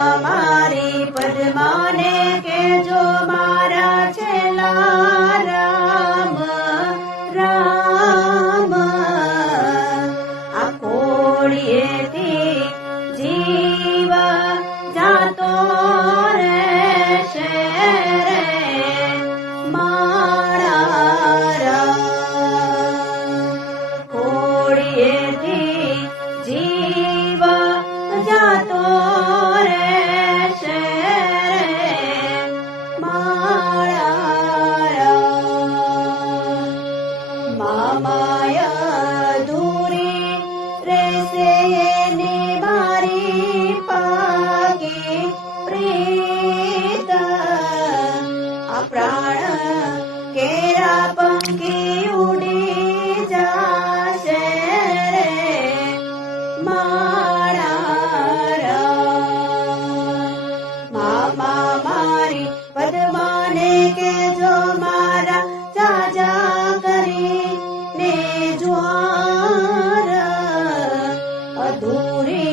મારી પદ્માને કેજો મારા છેલ્લા રામ રામ આ કોળીએથી જીવ જાતો રહેશે રે મારા રામ કોળીએથી જીવ જાતો માયા દૂરી રહેશે ને મારી પાકી પ્રીત આ પ્રાણ કેરા પંખી ઉડી જાશે રે મારા મામા મારી પદ્માને કેજો મારા જાજા કરી ને જ્વાર અધૂરી